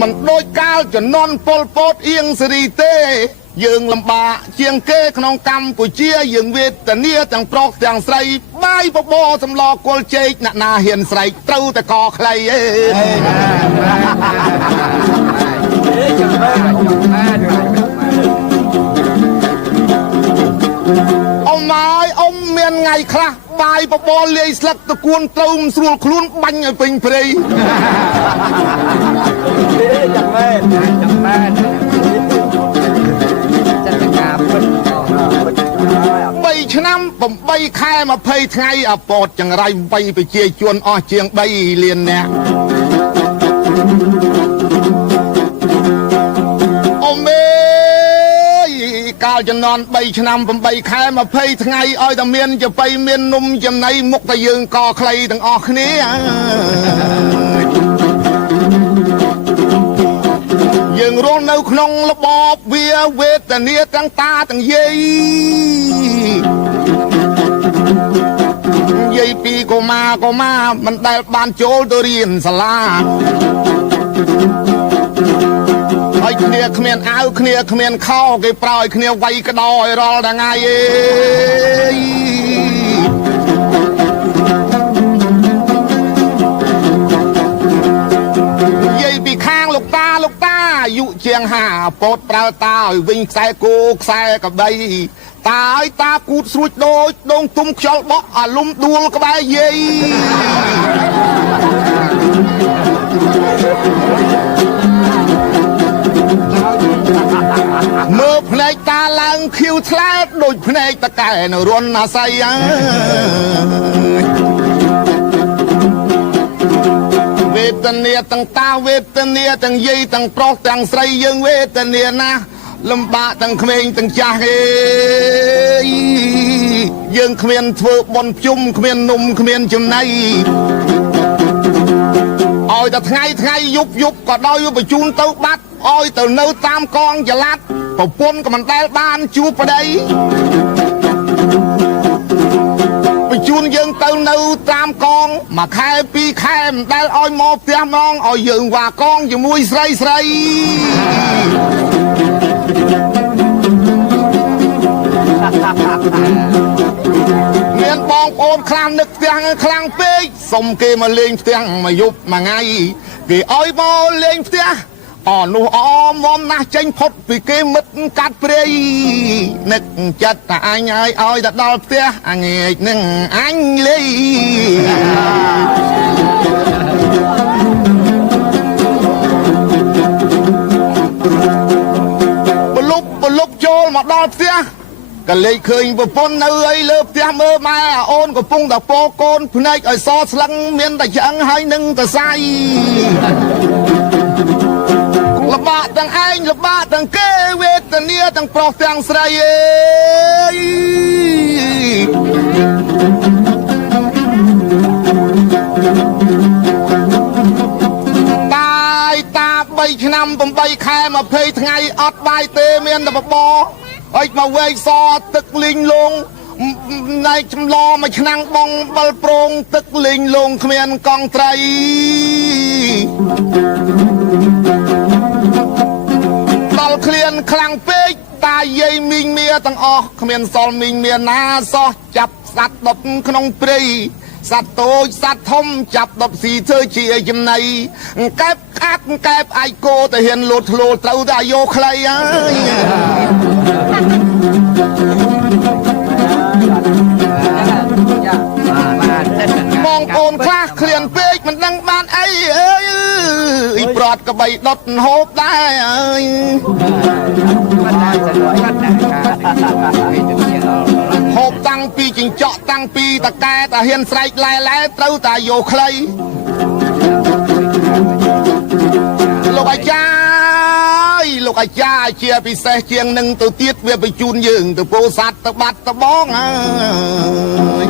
มันโดยกาลจะนอนปลโปดเอียงสรีเตយើងលំបាកជាងគេក្នុងកម្ពុជាយើងវេទនាទាំងប្រុសទាំងស្រីបាយបបរសម្លគល់ជែកអ្នកណាហ៊ានស្រែកត្រូវតែកខ្លីអេអ៊ំហើយអ៊ំមានថ្ងៃខ្លះបាយបបរលាយស្លឹកតគួនត្រូវមិនស្រួលខ្លួនបាញ់ឲ្យពេញព្រៃចាំមែន3 ឆ្នាំ 8 ខែ 20 ថ្ងៃអពតចង្រៃវ័យប្រជាជនអស់ជាង 3 លាននាក់អមេកាលចំនួន 3 ឆ្នាំ 8 ខែ 20 ថ្ងៃឲ្យតែមានចបៃមាននំចំណៃមុខតែយើងកខ្លីទាំងអស់គ្នាយើងរស់នៅក្នុងរបបវាវេទនាទាំងតាទាំងយាយយាយពីកុមារមិនដែលបានចូលទៅរៀនសាលាហើយគ្នាគ្មានអាវគ្នាគ្មានខោគេប្រោយគ្នាវាយក្តោឲ្យរាល់ថ្ងៃអេខាងលោកតាអាយុជាង5ពោតប្រើតាឲ្យវិញខ្សែគោខ្សែកបីតាឲ្យតាគូតស្រួចដូចដងទុំខ្យល់បក់អាលុំដួលក្បែរយាយមើលភ្នែកតាឡើងខៀវថ្លាតដូចភ្នែកតកែនៅរនអាស័យវេទនាទាំងតាវេទនាទាំងយាយទាំងប្រុសទាំងស្រីយើងវេទនាណាស់លំបាកទាំងក្មេងទាំងចាស់អេយើងគ្មានធ្វើបន់ភ្ជុំគ្មាននំគ្មានចំណៃឲ្យតែថ្ងៃយប់ក៏ដោយបញ្ជូនទៅបាត់ឲ្យទៅនៅតាមកងចល័តប្រពន្ធក៏មិនដែលបានជួបប្តីបញ្ជូនយើងទៅនៅតាមកងមួយខែ2ខែមិនដែលឲ្យមកផ្ទះម្ដងឲ្យយើងវ៉ាកងជាមួយស្រីមានបងប្អូនខ្លះនឹកផ្ទះខ្លាំងពេកសុំគេមកលេងផ្ទះមួយយប់មួយថ្ងៃគេឲ្យមកលេងផ្ទះអនោះអមមណាស់ចេញផុតពីគេមិត្តកាត់ព្រៃនឹកចិត្តតែអញឲ្យតែដល់ផ្ទះអងែកនឹងអញលេបលុបចូលមកដល់ផ្ទះក៏លេចឃើញប្រពន្ធនៅអីលើផ្ទះមើលម៉ែអូនកំពុងតែពោកូនភ្នែកឲ្យសស្លឹងមានតែឆ្អឹងហើយនឹងតែសាយលបាក់ទាំងឯងលបាក់ទាំងគេវេទនាទាំងប្រុសទាំងស្រីអេតា3 ឆ្នាំ 8 ខែ 20 ថ្ងៃអត់បាយទេមានតែបបរហើយមកវែកសទឹកលីងលងណៃចម្លមួយឆ្នាំងបងបលប្រងទឹកលីងលងគ្មានកងត្រីដល់ឃ្លានខ្លាំងពេកតាយាយមីងមៀទាំងអស់គ្មានសល់មីងមៀណាសោះចាប់សัตว์ដុតក្នុងព្រៃសត្វតូចសត្វធំចាប់ដុតស៊ីធ្វើជាចំណៃកែបកាត់កែបអាយគោទៅហ៊ានលោតធ្លោត្រូវតែអាយុខ្លីហើយបងប្អូនខ្លះឃ្លានពេកមិនដឹងបានអីអើយប្រត់ក្បីដុតហូបដែរអើយហូបតាំងពីចិញ្ចក់តាំងពីតកែតាហ៊ានស្រែកឡែត្រូវតែយកខ្លីលោកអាចារ្យជាពិសេសជាងនឹងទៅទៀតវាបញ្ជូនយើងទៅពោធិ៍សាត់ទៅបាត់ទៅបងអើយ